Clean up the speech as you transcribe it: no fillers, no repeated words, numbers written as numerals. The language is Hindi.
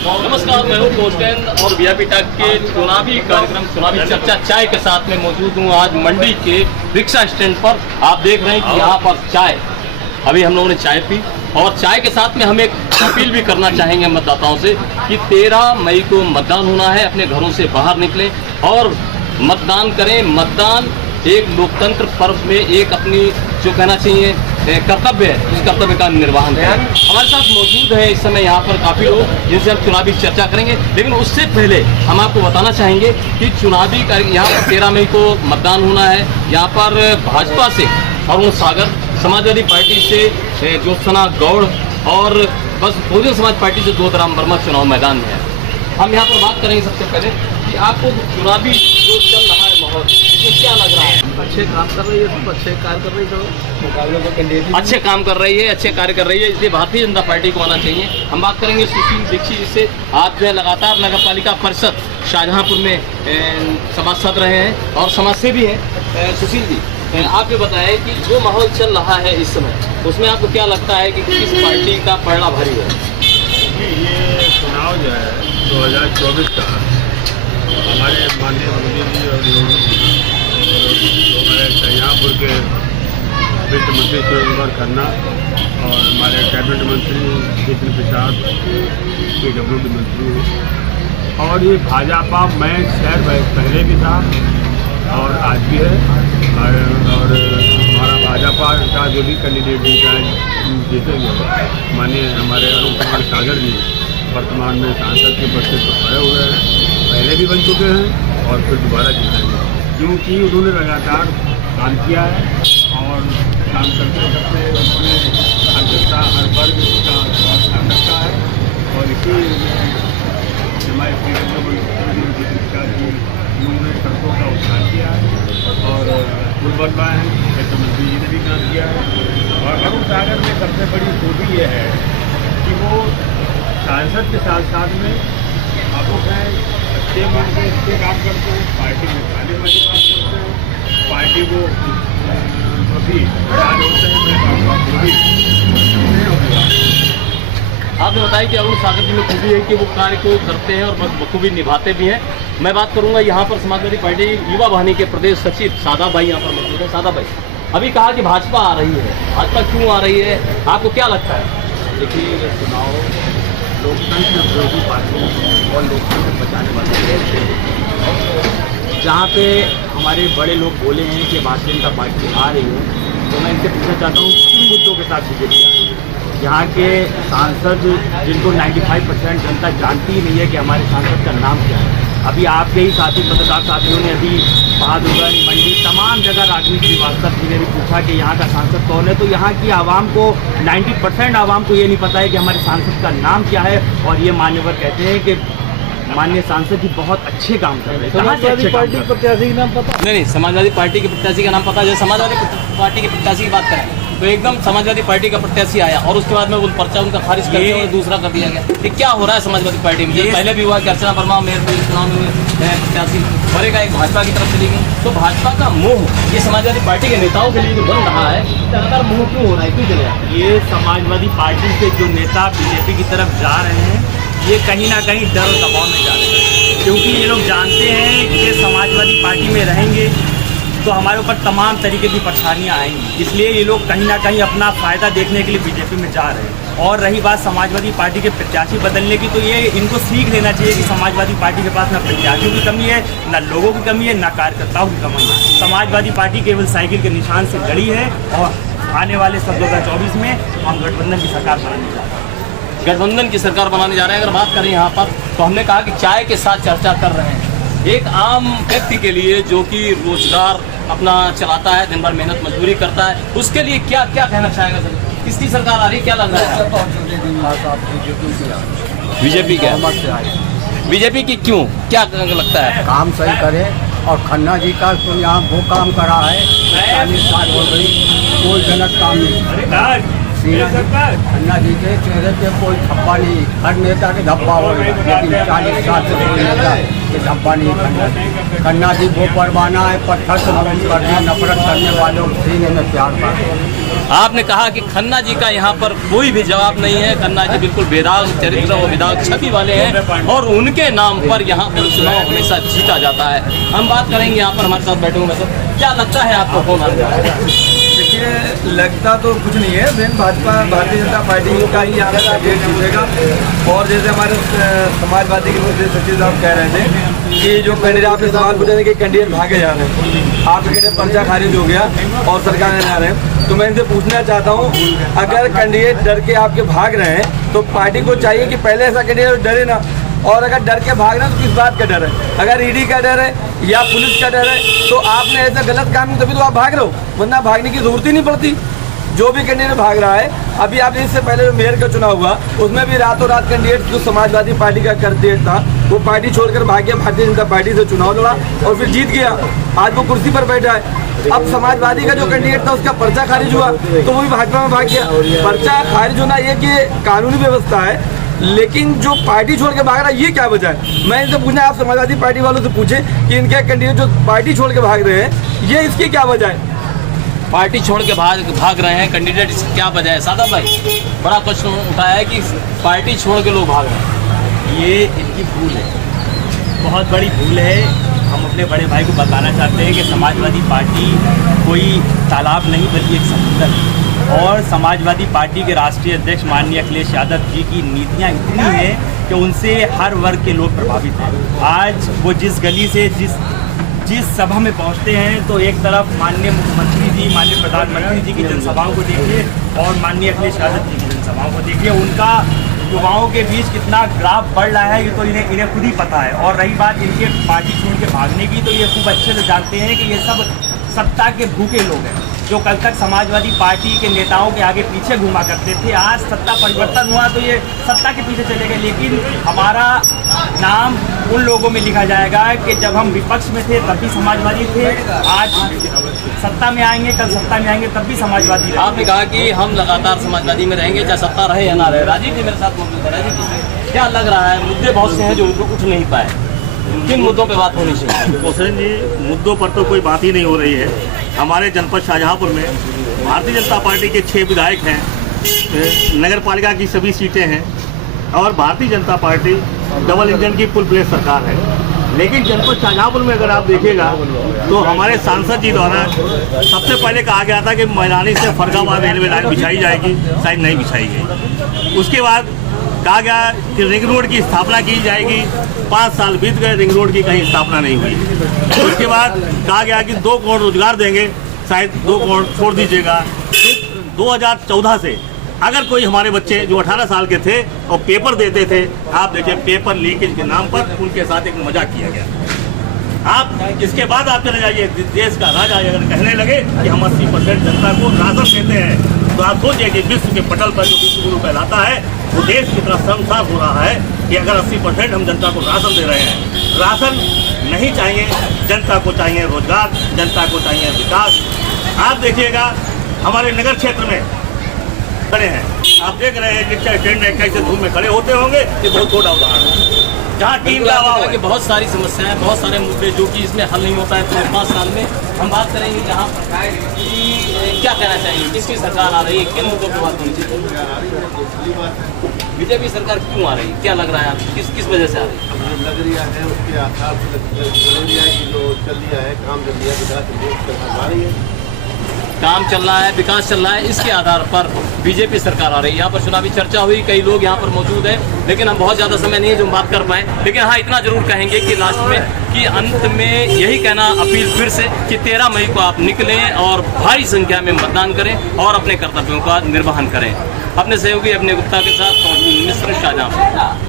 नमस्कार, मैं हूँ कोस्टन और वीआईपी टॉक के चुनावी कार्यक्रम चुनावी चर्चा चाय के साथ में मौजूद हूँ। आज मंडी के रिक्शा स्टैंड पर आप देख रहे हैं कि यहाँ पर चाय, अभी हम लोगों ने चाय पी और चाय के साथ में हम एक अपील भी करना चाहेंगे मतदाताओं से कि 13 मई को मतदान होना है। अपने घरों से बाहर निकलें और मतदान करें। मतदान एक लोकतंत्र पर्व में एक अपनी जो कहना चाहिए कर्तव्य है, इस कर्तव्य का निर्वहन है। हमारे साथ मौजूद है इस समय यहाँ पर काफ़ी लोग जिनसे हम चुनावी चर्चा करेंगे, लेकिन उससे पहले हम आपको बताना चाहेंगे कि चुनावी यहाँ पर 13 मई को मतदान होना है। यहाँ पर भाजपा से अरुण सागर, समाजवादी पार्टी से ज्योत्सना गौड़ और बस बहुजन समाज पार्टी से ज्योतिराम वर्मा चुनाव मैदान में है। हम यहाँ पर बात करेंगे सबसे पहले कि आपको चुनावी जो चल रहा है माहौल, इसमें क्या लग रहा है? अच्छे काम कर रही है, सब अच्छे कार्य कर रही है, मुकाबले में कैंडिडेट अच्छे काम कर रही है, अच्छे कार्य कर रही है, इसलिए भारतीय जनता पार्टी को आना चाहिए। हम बात करेंगे सुशील दीक्षित से। आप जो है लगातार नगर पालिका परिषद शाहजहांपुर में सभासद रहे हैं और समाजसेवी हैं। सुशील जी, आप ये बताएं कि जो माहौल चल रहा है इस समय, उसमें आपको क्या लगता है कि किस पार्टी का पलड़ा भारी है? ये चुनाव जो है 2024 का हमारे माननीय मोदी जी और योगी जी और जो हमारे शाहजहांपुर के वित्त मंत्री सुरेश कुमार खन्ना और हमारे कैबिनेट मंत्री जितिन प्रसाद PWD मंत्री हैं। और ये भाजपा मैं शहर पहले भी था और आज भी है और हमारा भाजपा का जो भी कैंडिडेट जीतेंगे माननीय हमारे अरुण कुमार सागर जी वर्तमान में सांसद के पद पर खड़े हुए हैं, पहले भी बन चुके हैं और फिर दोबारा जीतेंगे, क्योंकि उन्होंने लगातार काम किया है और काम करते करते उन्होंने हर जनता हर वर्ग का ध्यान रखा है। और इसी हमारे उन्होंने सड़कों का उद्धार किया है और पुल बनवाए हैं, वित्त मंत्री जी ने भी काम किया है। और अरुण सागर में सबसे बड़ी खूबी यह है कि वो सांसद के साथ साथ में भावुक हैं, अच्छे मन से अच्छे काम करते हैं, पार्टी में खाने वाली बात करते हैं, पार्टी को अभी राज होते हैं। आपने बताया कि अरुण सागर जी में खूबी है कि वो कार्य को करते हैं और बखूबी निभाते भी हैं। मैं बात करूंगा यहाँ पर समाजवादी पार्टी युवा वाहिनी के प्रदेश सचिव सादा भाई यहाँ पर मौजूद है। सादा भाई, अभी कहा कि भाजपा आ रही है, भाजपा क्यों आ रही है, आपको क्या लगता है? देखिए, ये चुनाव लोकतंत्र विरोधी पार्टियों और लोकतंत्र बचाने वाले जहाँ पे हमारे बड़े लोग बोले हैं कि भारतीय जनता पार्टी आ रही है, तो मैं इनसे पूछना चाहता हूँ किन मुद्दों के साथ बीजेपी आ रही है? यहाँ के सांसद जिनको 95% जनता जानती ही नहीं है कि हमारे सांसद का नाम क्या है। अभी आपके ही साथी पत्रकार साथियों ने अभी बहादुरगंज, मंडी, तमाम जगह राजनीति श्रीवास्तव जी ने भी पूछा कि यहाँ का सांसद कौन है, तो यहाँ की आवाम को 90% आवाम को ये नहीं पता है कि हमारे सांसद का नाम क्या है। और ये मान्यवर कहते हैं कि माननीय सांसद जी बहुत अच्छे काम कर रहे हैं। समाजवादी पार्टी प्रत्याशी का नाम पता? नहीं, समाजवादी पार्टी के प्रत्याशी का नाम पता है। जब समाजवादी पार्टी के प्रत्याशी की बात करें तो एकदम समाजवादी पार्टी का प्रत्याशी आया और उसके बाद में वो पर्चा उनका खारिज कर दिया और दूसरा कर दिया गया। ये क्या हो रहा है समाजवादी पार्टी में? पहले भी हुआ कि अर्चना वर्मा मेयर को चुनाव में प्रत्याशी और एक भाजपा की तरफ चली गई, तो भाजपा का मोह ये समाजवादी पार्टी के नेताओं के लिए जो बन रहा है, लगातार मोह क्यों हो रहा है, क्यों चले रहा है? ये समाजवादी पार्टी से जो नेता बीजेपी की तरफ जा रहे हैं, ये कहीं ना कहीं डर और दबाव में जा रहे हैं, क्योंकि ये लोग जानते हैं कि समाजवादी पार्टी में रहेंगे तो हमारे ऊपर तमाम तरीके की परेशानियां आएंगी। इसलिए ये लोग कहीं ना कहीं अपना फ़ायदा देखने के लिए बीजेपी में जा रहे हैं। और रही बात समाजवादी पार्टी के प्रत्याशी बदलने की, तो ये इनको सीख लेना चाहिए कि समाजवादी पार्टी के पास ना प्रत्याशियों की कमी है, ना लोगों की कमी है, ना कार्यकर्ताओं की कमी है। समाजवादी पार्टी केवल साइकिल के निशान से लड़ी है और आने वाले सन 2024 में हम गठबंधन की सरकार बनाने जा रहे हैं। गठबंधन की सरकार बनाने जा रहे हैं। अगर बात करें यहाँ पर, तो हमने कहा कि चाय के साथ चर्चा कर रहे हैं। एक आम व्यक्ति के लिए जो कि रोजगार अपना चलाता है, दिन भर मेहनत मजदूरी करता है, उसके लिए क्या क्या कहना चाहेगा सर? किसकी सरकार आ रही है, क्या लग रहा है? बीजेपी क्या? बीजेपी की क्यों, क्या लगता है? काम सही करे और खन्ना जी का तो यहाँ वो काम करा है 40 साल हो गई, कोई गलत काम नहीं। खन्ना जी के चेहरे पे कोई धब्बा नहीं, हर नेता के धब्बा हो रहा है, लेकिन 40 साल से कोई नेता के धब्बा नहीं खन्ना। खन्ना जी वो परवाना है, पत्थर से नरम करने, नफरत करने वालों के सीने में प्यार भर। आपने कहा कि खन्ना जी का यहाँ पर कोई भी जवाब नहीं है। खन्ना जी बिल्कुल बेदाग चरित्र और बेदाग छवि वाले हैं और उनके नाम पर यहाँ पर चुनाव हमेशा जीता जाता है। हम बात करेंगे यहाँ पर हमारे साथ बैठे हुए सर, क्या लगता है आपको कौन आने वाला है? देखिए, लगता तो कुछ नहीं है, लेकिन भारतीय जनता पार्टी का ही यहाँ का कैंडिडेट जीतेगा। और जैसे हमारे समाजवादी के मुद्दे सचिव साहब कह रहे थे कि जो कैंडिडेट आपने सवाल पूछा है कि कैंडिडेट भागे जा रहे हैं, आपके कैंडिडेट पर्चा खारिज हो गया और सरकार में जा रहे हैं, तो मैं इनसे पूछना चाहता हूँ, अगर कैंडिडेट डर के आपके भाग रहे हैं तो पार्टी को चाहिए कि पहले ऐसा कैंडिडेट डरे ना। और अगर डर के भाग रहे हैं तो किस बात का डर है? अगर ईडी का डर है या पुलिस का डर है तो आपने ऐसा गलत काम किया तभी तो आप भाग रहे हो, वरना भागने की जरूरत ही नहीं पड़ती। जो भी कैंडिडेट भाग रहा है, अभी आपने इससे पहले जो मेयर का चुनाव हुआ उसमें भी रातों रात कैंडिडेट जो समाजवादी पार्टी का कैंडिडेट था वो पार्टी छोड़कर भाग गया, भारतीय जनता पार्टी से चुनाव लड़ा और फिर जीत गया। आज वो कुर्सी पर बैठा है। अब समाजवादी का जो कैंडिडेट था उसका पर्चा खारिज हुआ तो वो भी भाजपा में भाग गया। पर्चा खारिज होना ये कि कानूनी व्यवस्था है, लेकिन जो पार्टी छोड़ के भाग रहा है ये क्या वजह है? मैं इनसे पूछना, आप समाजवादी पार्टी वालों से पूछे कि इनके कैंडिडेट जो पार्टी छोड़ के भाग रहे हैं ये इसकी क्या वजह है? पार्टी छोड़ के भाग रहे हैं कैंडिडेट, इसकी क्या वजह है? सादा भाई बड़ा प्रश्न उठाया है कि पार्टी छोड़ के लोग भाग रहे हैं। ये इनकी भूल है, बहुत बड़ी भूल है। हम अपने बड़े भाई को बताना चाहते हैं कि समाजवादी पार्टी कोई तालाब नहीं बल्कि एक समुद्र है। और समाजवादी पार्टी के राष्ट्रीय अध्यक्ष माननीय अखिलेश यादव जी की नीतियाँ इतनी हैं कि उनसे हर वर्ग के लोग प्रभावित हैं। आज वो जिस गली से जिस सभा में पहुंचते हैं तो एक तरफ माननीय मुख्यमंत्री जी, माननीय प्रधानमंत्री जी की जनसभाओं को देखिए और माननीय अखिलेश यादव जी की जनसभाओं को देखिए, उनका युवाओं के बीच कितना ग्राफ बढ़ रहा है ये तो इन्हें खुद ही पता है। और रही बात इनके पार्टी छोड़ के भागने की, तो ये खूब अच्छे से जानते हैं कि ये सब सत्ता के भूखे लोग हैं जो कल तक समाजवादी पार्टी के नेताओं के आगे पीछे घुमा करते थे। आज सत्ता परिवर्तन हुआ तो ये सत्ता के पीछे चले गए, लेकिन हमारा नाम उन लोगों में लिखा जाएगा कि जब हम विपक्ष में थे तब भी समाजवादी थे, आज सत्ता में आएंगे, कल सत्ता में आएंगे तब भी समाजवादी रहेंगे। आपने कहा कि हम लगातार समाजवादी में रहेंगे चाहे सत्ता रहे या ना रहे। राजीव जी मेरे साथ मौजूद है। राजीव जी, क्या लग रहा है, मुद्दे बहुत से हैं जो उठ नहीं पाए, किन मुद्दों पे बात होनी चाहिए? हुसैन जी, मुद्दों पर तो कोई बात ही नहीं हो रही है। हमारे जनपद शाहजहाँपुर में भारतीय जनता पार्टी के 6 विधायक हैं, नगर पालिका की सभी सीटें हैं और Bharatiya Janata party double engine की फुल प्लेस सरकार है। लेकिन जनपद शाहजहाँपुर में अगर आप देखिएगा तो हमारे सांसद जी द्वारा सबसे पहले कहा गया था कि मैदानी से फरगाबाद रेलवे लाइन बिछाई जाएगी, शायद नहीं बिछाई गई। उसके बाद कहा गया कि रिंग रोड की स्थापना की जाएगी, 5 साल बीत गए, रिंग रोड की कहीं स्थापना नहीं हुई। उसके बाद कहा गया कि 2 करोड़ रोजगार देंगे, शायद 2 करोड़ छोड़ दीजिएगा। 2014 से अगर कोई हमारे बच्चे जो 18 साल के थे और पेपर देते थे, आप देखिए पेपर लीकेज के नाम पर उनके साथ एक मजाक किया गया। आप इसके बाद आप चले जाइए, देश का राजा अगर कहने लगे कि हम 80% जनता को राशन देते हैं, तो आप सोचिए कि विश्व के पटल पर जो विश्व गुरु कहलाता है वो देश की तरफ शर्मसार हो रहा है कि अगर 80% हम जनता को राशन दे रहे हैं। राशन नहीं चाहिए, जनता को चाहिए रोजगार, जनता को चाहिए विकास। आप देखिएगा हमारे नगर क्षेत्र में खड़े हैं, आप देख रहे हैं रिक्शा स्टैंड में कैसे धूप में खड़े होते होंगे, ये बहुत छोटा उदाहरण है जहाँ टीम का अभाव है। बहुत सारी समस्याएं, बहुत सारे मुद्दे जो कि इसमें हल नहीं होता है पूरे 5 साल में। हम बात करेंगे जहाँ क्या कहना चाहिए, किसकी सरकार आ रही है, किन मुद्दों पर बात होनी चाहिए? बीजेपी सरकार क्यों आ रही है, क्या लग रहा है आपको, किस वजह से आ रही है? लग रहा है उसके आधार से जो चल रहा है, काम चल रहा है, विकास आ रही है, काम चल रहा है, विकास चल रहा है, इसके आधार पर बीजेपी सरकार आ रही है। यहाँ पर चुनावी चर्चा हुई, कई लोग यहाँ पर मौजूद हैं, लेकिन हम बहुत ज़्यादा समय नहीं है जो हम बात कर पाएँ। लेकिन हाँ, इतना जरूर कहेंगे कि लास्ट में कि अंत में यही कहना अपील फिर से कि 13 मई को आप निकलें और भारी संख्या में मतदान करें और अपने कर्तव्यों का निर्वहन करें। अपने सहयोगी अपने गुप्ता के साथ मिस्र शाहजहाँपुर।